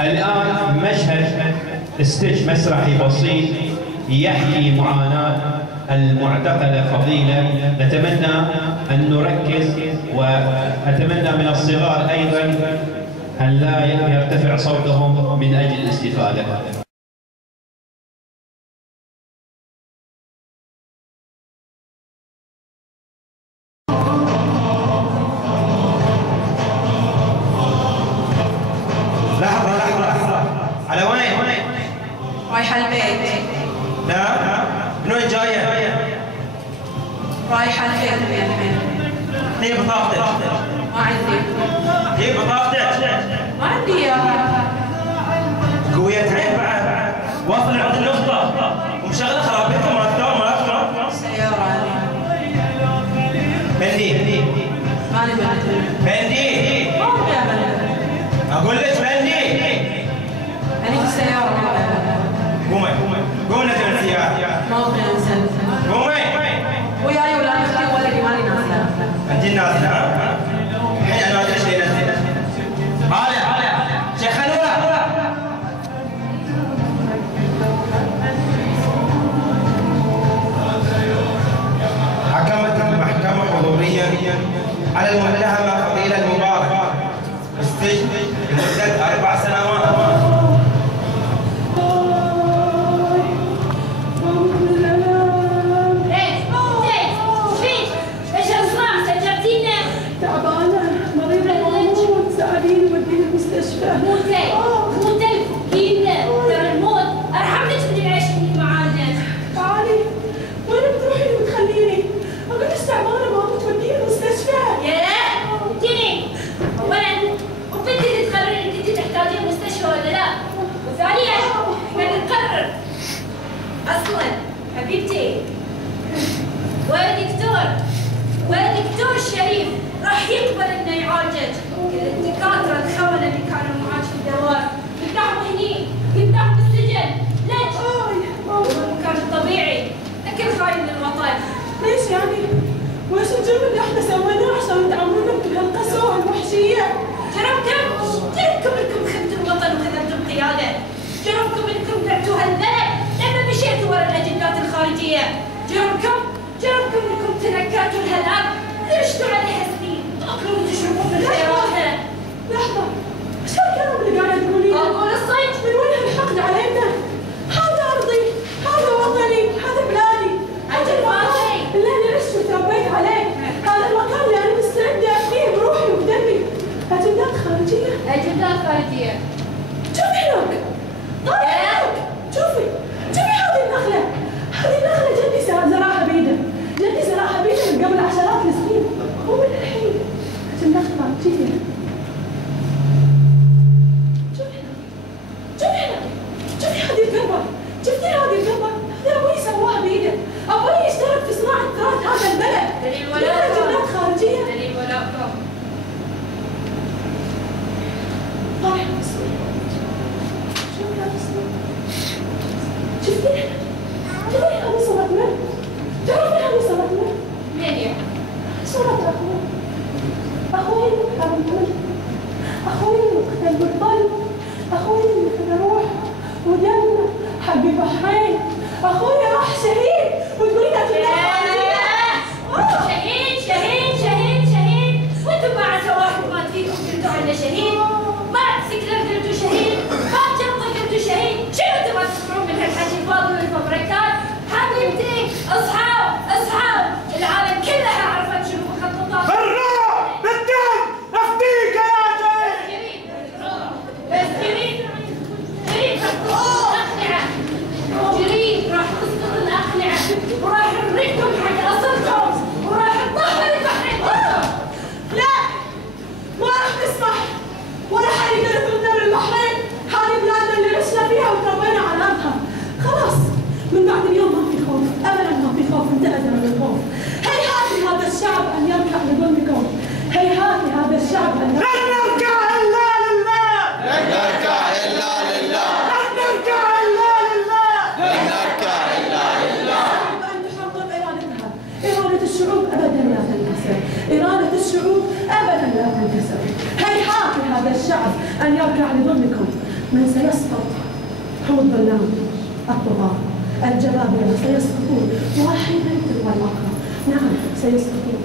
الآن مشهد ستيج مسرحي بسيط يحكي معاناة المعتقلة فضيلة. نتمنى أن نركز، وأتمنى من الصغار أيضا أن لا يرتفع صوتهم من أجل الاستفادة. على وين؟ رايحة البيت. لا، من وين جاية؟ رايحة البيت الحين. هي بطاقتك؟ ما عندي. هي بطاقتك؟ ما عندي اياها. قوية عين بعد، واصل عند النقطة ومشغلة خرابيطكم مالتكم. سيارة أنا. بندي. مالي بندي. بندي. ما أبي أبدا. أقول لك بندي. أنا في السيارة ما أبي أبدا. قومي نزل السيارة. ما أبي أنزل. قومي. وياي ولا أختي ولدي ماني نازلة. أنت نازلة ها؟ الحين أنا ما أدري إيش اللي ينزل. هلا شيخ نورة. حكمت المحكمة حضوريا على المتهمة فضيلة المبارك بالسجن لمدة 4 سنوات. موت الفكينة ترى الموت أرحم لك من العيش اللي معانا. تعالي وين بتروحي وتخليني؟ أقول لك تعبانة ماما توديني المستشفى. يا وديني. أولاً وبنتي تقرر إنك أنت تحتاجين مستشفى ولا لا. وثانياً إحنا نقرر. أصلاً حبيبتي والدكتور الشريف راح يقبل إنه يعالجك. الدكاترة الخونة اللي كانوا معاك في الدوام قدام هني قدام بالسجن. ليش؟ المكان الطبيعي لكن خاين للوطن. ليش يعني؟ وإيش الجرم اللي احنا سويناه عشان تعاملونا بهالقسوة الوحشية؟ جرمكم انكم خدتوا الوطن وخدمتوا القيادة. جرمكم انكم بعتوا هالبلد لما مشيتوا ورا الأجندات الخارجية. جرمكم انكم تنكرتوا الهلال عشتوا عليها سنين تاكلون وتشربون من خيراتها. لحظة، ايش هالكلام اللي قاعدة تقوليه؟ أقول الصيد. من وين هالحقد علينا؟ هذا أرضي، هذا وطني، هذا بلادي. أنت الماضي اللي أنا عشت وتربيت عليه، هذا المكان اللي أنا مستعدة أفديه بروحي وبدمي. أجندات خارجية؟ أجندات خارجية. شوفي هناك، طالع هناك، شوفي هذه النخلة جدي زرعها بيده، من قبل عشرات السنين، مو من الحين. أجندات خارجية. شوفي هذه القربة، شفتي هذه القربة؟ هذا أبوي سواها بيده، أبوي يشترك في صناعة تراث هذا البلد. دليل ولاء. أجندات خارجية. دليل ولاءكم. طالع مسؤول. شوفي هذا الصوت. شفتي هذه صورة من؟ تعرفي هذه صورة من؟ من يا؟ صورة أخوي المحرم، أخوي المقتل بالقلب، أخوي اللي في روح ودم حق بحرين، أخوي راح شهيد وتقولي لي شهيد. وانتم ما عسى واحد مات فيكم قلتوا عنه شهيد. ما سكرت قلتوا شهيد. ما جنطة قلتوا شهيد. شنو انتم ما تسمعون من هالحكي الفاضي والفبركات؟ حبيبتي اصحوا. العالم كلها عرفت شنو مخططات. بالروح بالدم افديك يا جريد. بس جريد راح تسقط الأقنعة. جريد راح تسقط الأقنعة وراح نردكم حق أصلكم وراح نطهر البحرين. لا، ما راح نسمح ولا حد يقدر يدخل دار البحرين. هذه بلادنا اللي عشنا فيها وتربينا على أرضها. خلاص من بعد اليوم ما في خوف، أبدا ما في خوف، انتهزنا من الخوف. هيهات لهذا الشعب أن يركع لظلمكم، هيهات لهذا الشعب أن لن نركع إلا لله. لن نركع إلا لله. لن نركع إلا لله. لن نركع إلا لله. أن تحقق إرادتها. إرادة الشعوب أبدا لا تنكسر، إرادة الشعوب أبدا لا تنكسر. هيهات لهذا الشعب أن يركع لظلمكم، من سيسقط هم الظلام، الطغاة، الجبابرة سيسقطون واحدا تلو الآخر. نعم سيسقطون.